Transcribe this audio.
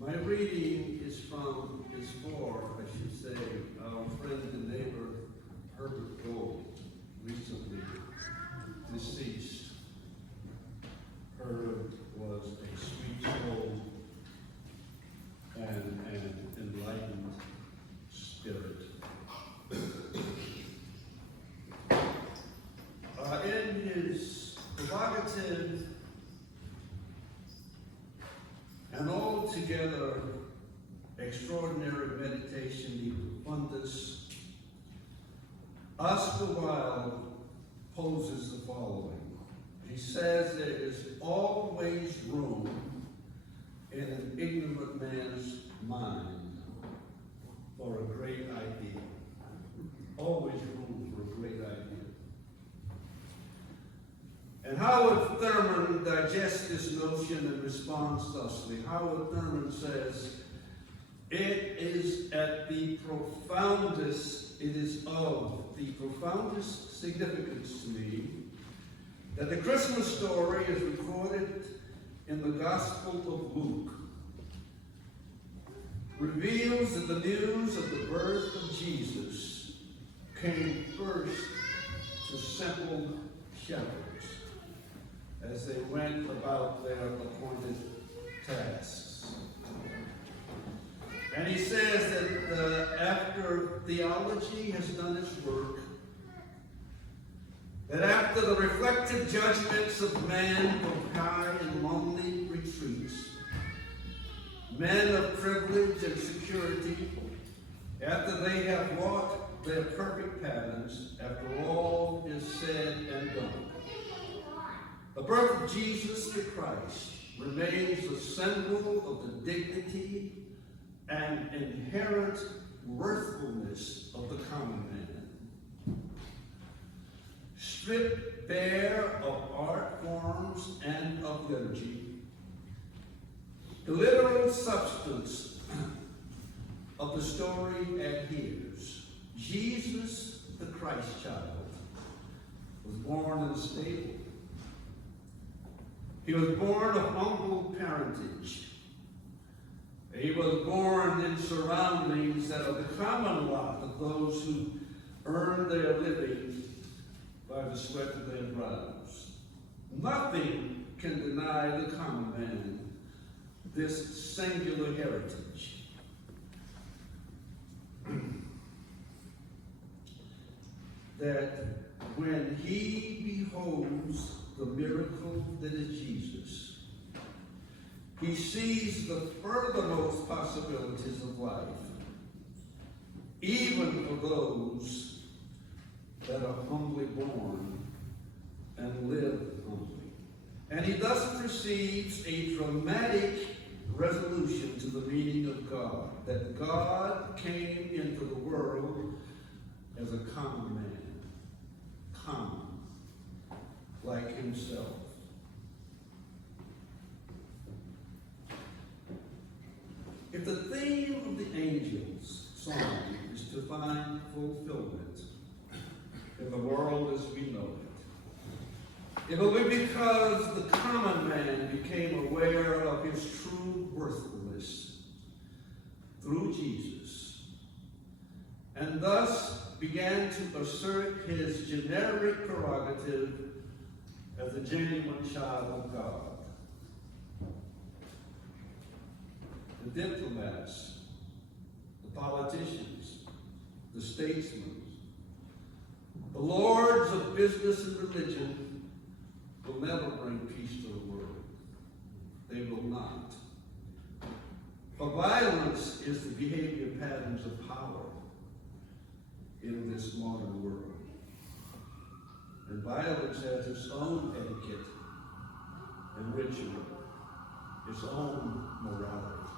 My reading is for, I should say, our friend and neighbor Herbert Gold, recently deceased. Herb was a sweet soul and an enlightened spirit. In his provocative and altogether extraordinary meditation, the Profundis, Oscar Wilde poses the following. He says there is always room in an ignorant man's mind for a great idea. Always room for a great idea. And Howard Thurman digests this notion and responds thusly. Howard Thurman says, it is at the profoundest, it is of the profoundest significance to me that the Christmas story is recorded in the Gospel of Luke, reveals that the news of the birth of Jesus came first to simple shepherds as they went about their appointed tasks. And he says that after theology has done its work, that after the reflective judgments of men go high and lonely retreats, men of privilege and security, after they have wrought their perfect patterns, after all is said and done, the birth of Jesus the Christ remains a symbol of the dignity and inherent worthfulness of the common man. Stripped bare of art forms and of liturgy, the literal substance of the story adheres. Jesus, the Christ child, was born in a stable. He was born of humble parentage. He was born in surroundings that are the common lot of those who earn their living by the sweat of their brows. Nothing can deny the common man this singular heritage. That when he beholds the miracle that is Jesus, he sees the furthermost possibilities of life, even for those that are humbly born and live humbly. And he thus perceives a dramatic resolution to the meaning of God, that God came into the world as a common man, common, like himself. If the theme of the angels' song is to find fulfillment in the world as we know it, it will be because the common man became aware of his true worthfulness through Jesus, and thus began to assert his generic prerogative as a genuine child of God. The diplomats, the politicians, the statesmen, the lords of business and religion will never bring peace to the world. They will not. For violence is the behavior patterns of power in this modern world. And violence has its own etiquette and ritual, its own morality.